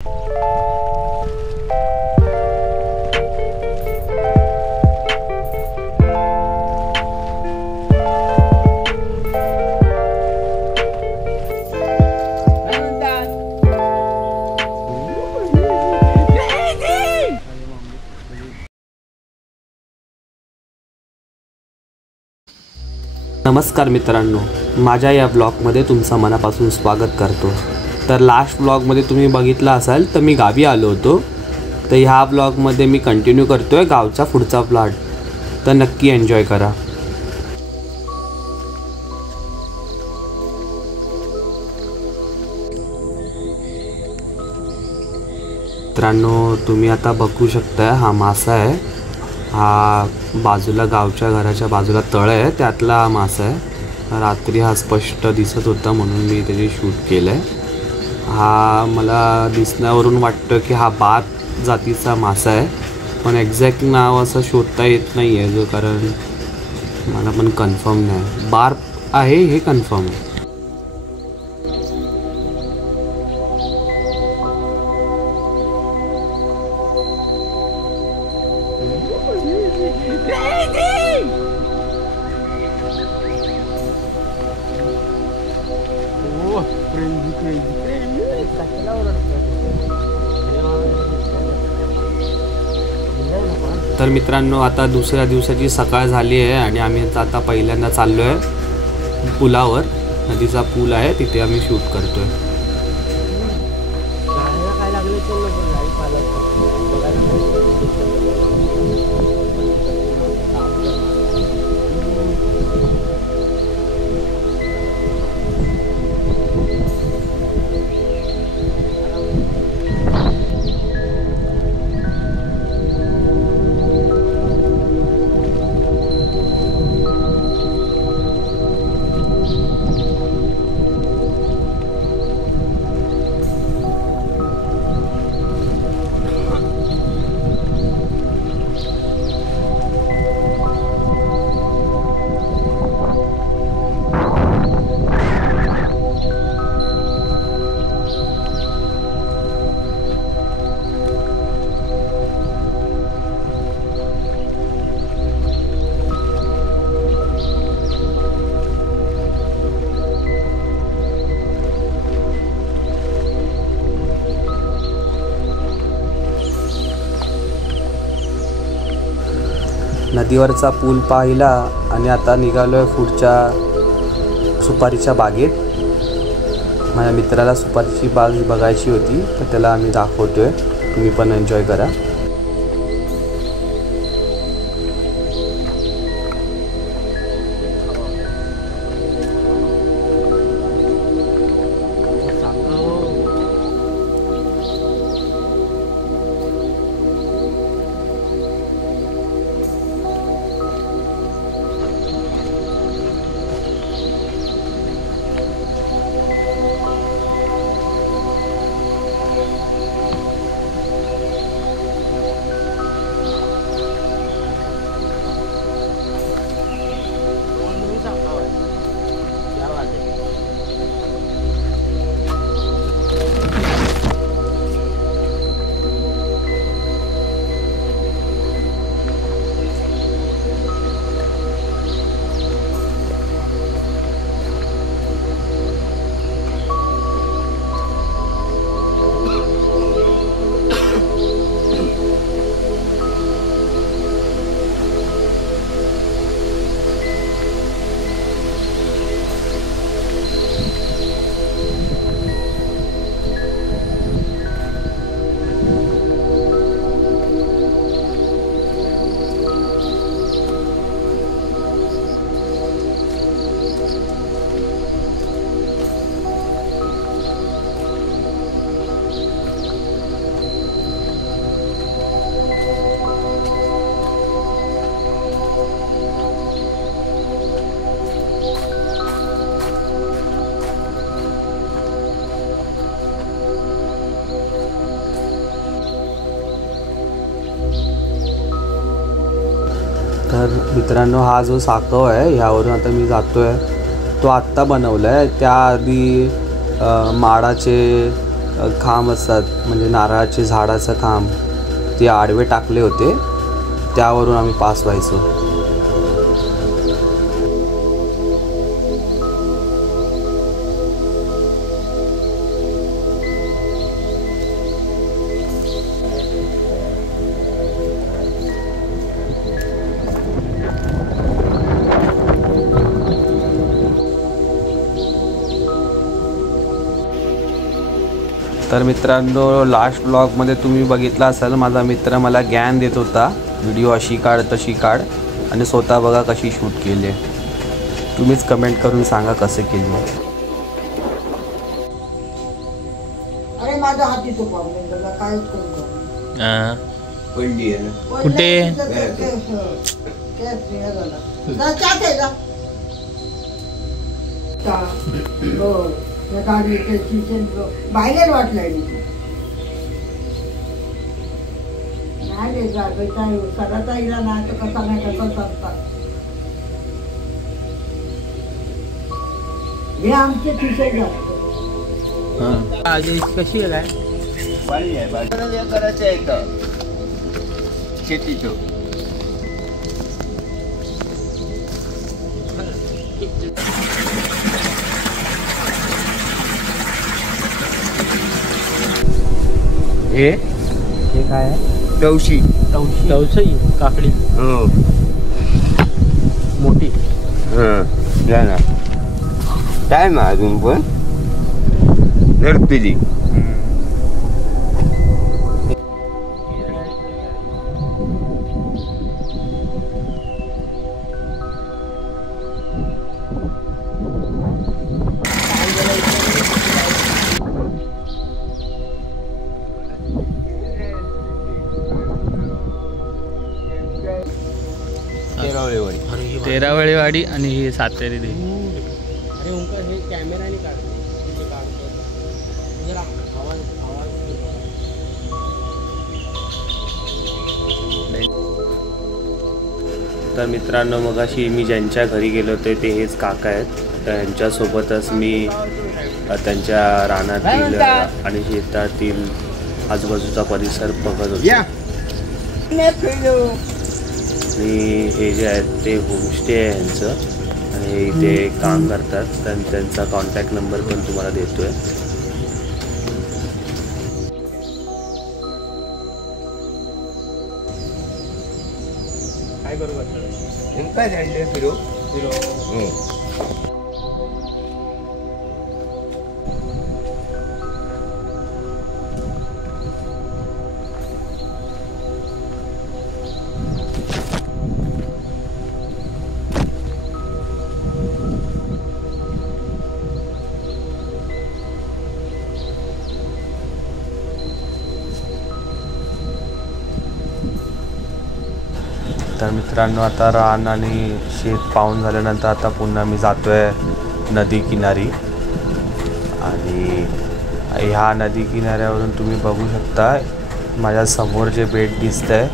नमस्कार मित्रांनो, माझ्या या ब्लॉगमध्ये तुमचं मनापासून स्वागत करतो। तर लास्ट ब्लॉगमध्ये तुम्ही बघितलं असाल तर मी गावी आलो होतो। तर ह्या ब्लॉगमध्ये मी कंटिन्यू करतोय गावचा पुढचा प्लॉट, तर नक्की एन्जॉय करा। मित्रांनो, तुम्ही आता बघू शकता हा मासा आहे। हा बाजूला गावच्या घराच्या बाजूला तळ आहे, त्यातला हा मासा आहे। रात्री हा स्पष्ट दिसत होता म्हणून मी त्याची शूट केलं आहे। हा मला दिसण्यावरून वाटतं की हा बार्ब जातीचा मासा आहे, पण एक्झॅक्ट नाव असं शोधता येत नाही आहे, जो कारण मला पण कन्फर्म नाही। बार्ब आहे हे कन्फर्म आहे। तर मित्रांनो, आता दुसऱ्या दिवसाची सकाळ झाली आहे आणि आम्ही आता पहिल्यांदा चाललो आहे पुलावर। नदीचा पूल आहे, तिथे आम्ही शूट करतोय। नदीवरचा पूल पाहिला आणि आता निघालोय पुढच्या सुपारीच्या बागेत। माझ्या मित्राला सुपारीची बाग बघायची होती, तर त्याला आम्ही दाखवतोय। तुम्ही पण एन्जॉय करा। तर मित्रांनो, हा जो साकव आहे ह्यावरून आता मी जातोय, तो आत्ता बनवला आहे। त्याआधी माडाचे खांब असतात, म्हणजे नारळाचे झाडाचं खांब, ते आडवे टाकले होते, त्यावरून आम्ही पास व्हायचो. तर मित्रांनो, लास्ट ब्लॉगमध्ये तुम्ही बघितला असाल, माझा मित्र मला ज्ञान देत होता, व्हिडिओ अशी काढ तशी काढ, आणि स्वतः बघा कशी शूट केली. तुम्हीच कमेंट करून सांगा कसे केली. अरे माझा हाती तो प्रॉब्लेम झाला, काय करू पडली कुठे बाहेर वाटलाय नाही करता येईल ना, तर कसा नाही कसा चालतात हे आमचे टीचर जास्त. कशी आहे काय करायचं आहे का शेतीचं. हे काय आहे? तवशी तवसई काकडी हो मोठी. घ्या ना, टाइम आहे अजून पण धरतेली. तेरावळेवाडी आणि ही सातेरी देवी. अरे ओंकार हे कॅमेराने काढतो. तर मित्रांनो, मगाशी मी ज्यांच्या घरी गेलो होते ते हेच काका आहेत. तर यांच्यासोबतच मी त्यांच्या रानातील आणि शेतातील आजूबाजूचा परिसर बघत होतो. आणि हे जे आहेत ते होमस्टे आहे यांचं, आणि हे इथे काम करतात. त्यांचा कॉन्टॅक्ट नंबर पण तुम्हाला देतोय. काय बरोबर काय झालं फिरो तर मित्रांनो, आता रान आणि शेत पाहून झाल्यानंतर आता पुन्हा मी जातोय नदी किनारी. आणि ह्या नदी किनाऱ्यावरून तुम्ही बघू शकता, माझ्या समोर जे बेट दिसतंय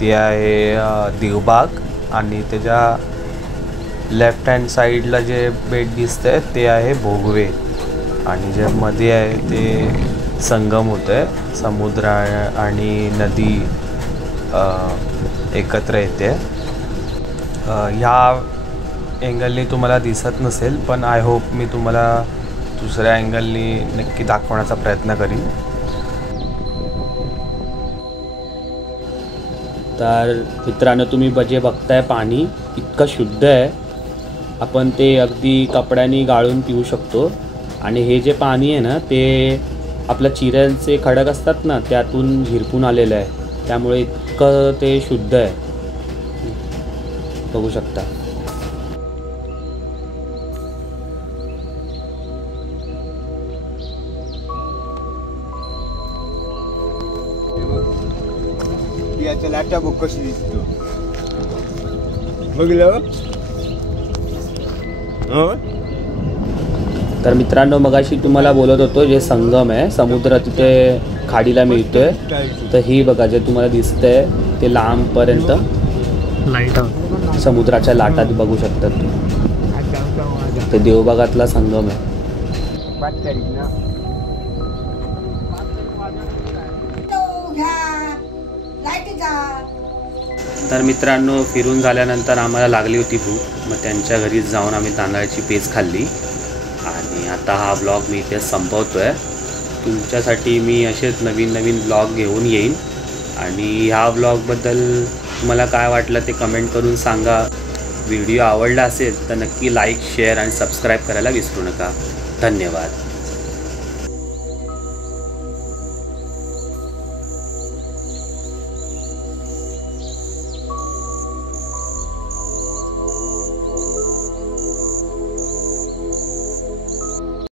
ते आहे देवबाग, आणि त्याच्या लेफ्ट हँड साईडला जे बेट दिसतंय ते आहे भोगवे, आणि जे मध्ये आहे ते संगम होतं आहे, समुद्र आणि नदी एकत्र येते. ह्या अँगलनी तुम्हाला दिसत नसेल, पण आय होप मी तुम्हाला दुसऱ्या अँगलनी नक्की दाखवण्याचा प्रयत्न करीन. तर मित्रांनो, तुम्ही जे बघताय पाणी इतकं शुद्ध आहे, आपण ते अगदी कपड्यांनी गाळून पिऊ शकतो. आणि हे जे पाणी आहे ना, ते आपल्या चिऱ्यांचे खडक असतात ना, त्यातून झिरपून आलेलं आहे, त्यामुळे इतकं ते शुद्ध आहे, बघू शकता. याचा लाटा बघ कशी दिसतो, बघलं. तर मित्रांनो, मगाशी तुम्हाला बोलत होतो जे संगम आहे, समुद्र तिथे खाडीला मिळतोय. तर ही बघा, जे तुम्हाला दिसतंय ते लांबपर्यंत लाईट समुद्राच्या लाटात बघू शकतात तुम्ही. ते देवबागातला संगम आहे. काय की जा. तर मित्रांनो, फिरून झाल्यानंतर आम्हाला लागली होती भूक. मग त्यांच्या घरीच जाऊन आम्ही तांदळाची पेज खाल्ली. आणि आता हा ब्लॉग मी इथे संपवतो आहे. तुमच्यासाठी मी असेच नवीन नवीन ब्लॉग घेऊन येईन. आणि ह्या ब्लॉगबद्दल तुम्हाला काय वाटलं ते कमेंट करून सांगा. व्हिडिओ आवडला असेल तर नक्की लाईक, शेअर आणि सबस्क्राईब करायला विसरू नका. धन्यवाद.